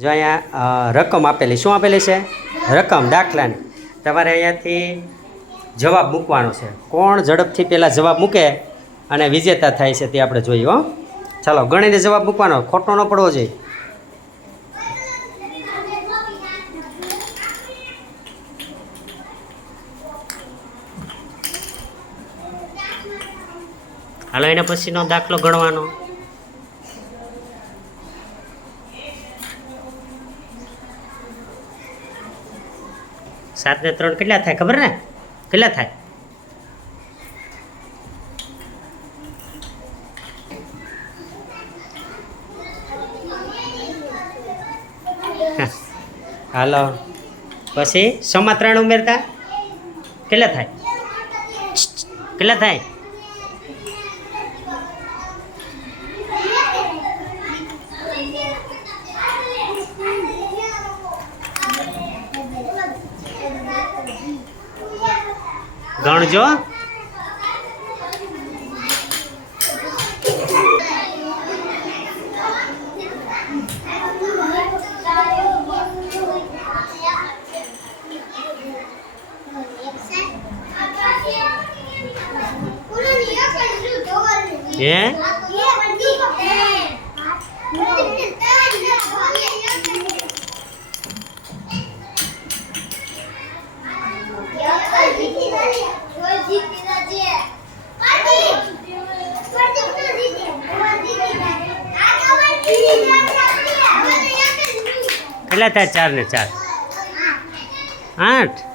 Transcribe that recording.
જો અહીંયા રકમ આપેલી, શું આપેલી છે? રકમ, દાખલાની. તમારે અહીંયાથી જવાબ મૂકવાનો છે. કોણ ઝડપથી પહેલાં જવાબ મૂકે અને વિજેતા થાય છે તે આપણે જોઈએ. હો, ચાલો ગણીને જવાબ મૂકવાનો, ખોટો ન પડવો જોઈએ. હાલો, એના પછીનો દાખલો ગણવાનો. 7 ને 3 કેટલા થાય ખબર ને? કેટલા થાય? હાલો, પછી 6 માં 3 ઉમેરતા કેટલા થાય? કેટલા થાય? ગણજો. હે કેટલા થાય? 4 ને 4 8.